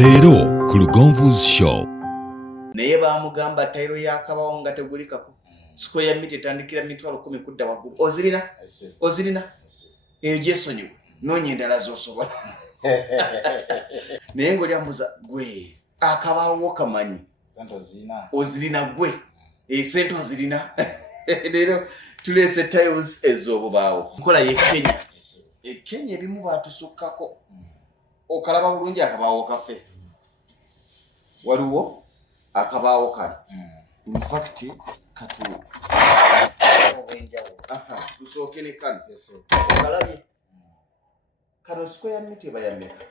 Leero ku Lugonvu's show. Naye bamugamba tayiro yakabawo nga tegulikako. Siko ya miti tandikira mitwalo 10 kudda waggulu. Ozirina? Eyo gyesonyiwe. Noonya endala z'osobola. Naye ng'olyambuza gwe akabawo kamanyi. Ozirina gwe. Sente ozirina. Leero tuleese tiles ez'obubaawo. Nkola ye Kenya. Kenya ebimu baatusukkako. Okalaba bulungi akabawo kaffe. Waliwo akabawo kano. In fact katu tusooke ne kano. Okalabye kano square meter bayameka.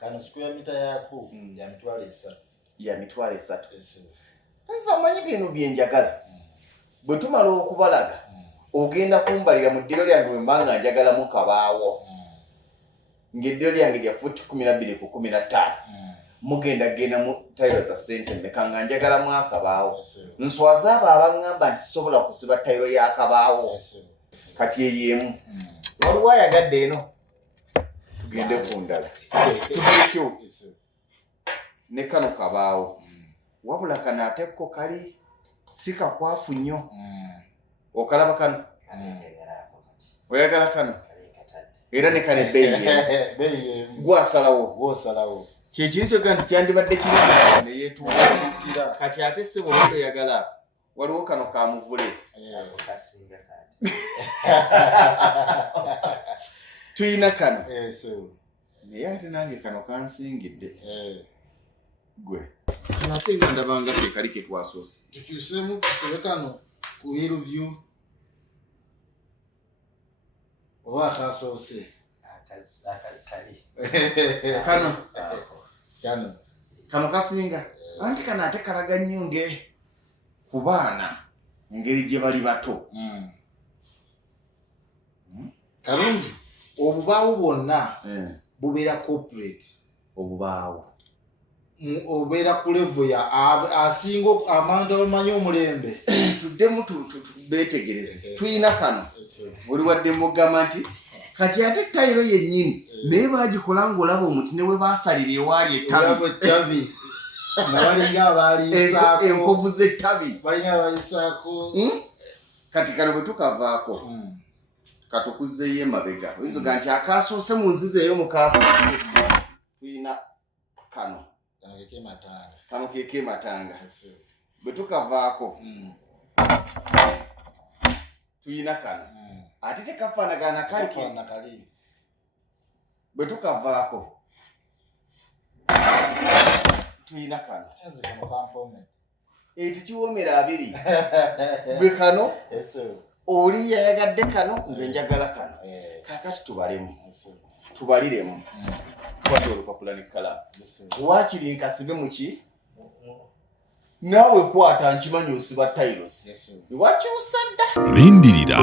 Kano square meter yako ya mitwalo 3. Ya mitwalo 3. Sasa manyi bino byenjagala. Bwe tumala okubalaga ogenda kumbalira mu ddiro lyange bwe mbanga njagala mu kabaawo. Ng'eddiro lyange lya futi 12 ku 15. Mugenda mu tayiro za sente mmeka nga njagala mu akabaawo. Nswaza abo abangamba nti sobola kusiba tayiro y'akabaawo. Kati eyemu. Waliwo ayagadde eno. Tugende ku ndala. Tubulikyo. Ne kano kabaawo. Wabula kana atekko kali sika kwafu nnyo. Okalaba kano. Oyagala kano. Era ne kale beyi. Gwasalawo. Kyekiri kyogamba nti kyandibadde kirungi ne yeetuukira. Kati ate ssebo bwe oyagala waliwo kano kamuvule. Tuyina kano. Naye ate nange kano kansingidde. Gwe. Kano ate nga ndabanga ke kali ke twasoose. Tukyusemu tusebe kano ku Leero oba akasoose. Kano kasinga. Anti kano ate kalaga nnyo ku baana engeri gye bali bato. Kalungi obubaawo bwonna bubeera corporate. Obubaawo obeera ku level ya asinga abantu abamanyi omulembe. Tuddemu beetegereze. Tuyina kano. Oli wadde mugamba nti kati ate tayiro yennyini naye baagikola ng'olaba omuti ne we baasalira ewaali ettabi. Nga balinga abaaliisaako. Enkovu z'ettabi. Balinga abaaliisaako. Kati kano bwe tukavaako. Katukuzzeeyo emabega. Oyinza oga nti akaasoose mu nziza eyo mukaasose. Tuyina kano. Kano keke matanga. Bwe tukavaako. Tuyina kano. Ate tekafaanagana kali. Bwe tukavaako. Tuyina kano. Tekiwoomera abiri. Bwe kano. Oli yayagadde kano nze njagala kano. Kaakati tubaliremu. Kwata olupapula n'ekkalamu. Waakiri nkasibe mu ki? Naawe kwata nkimanyi osiba tayirosi. Wakyusa dda. Lindirira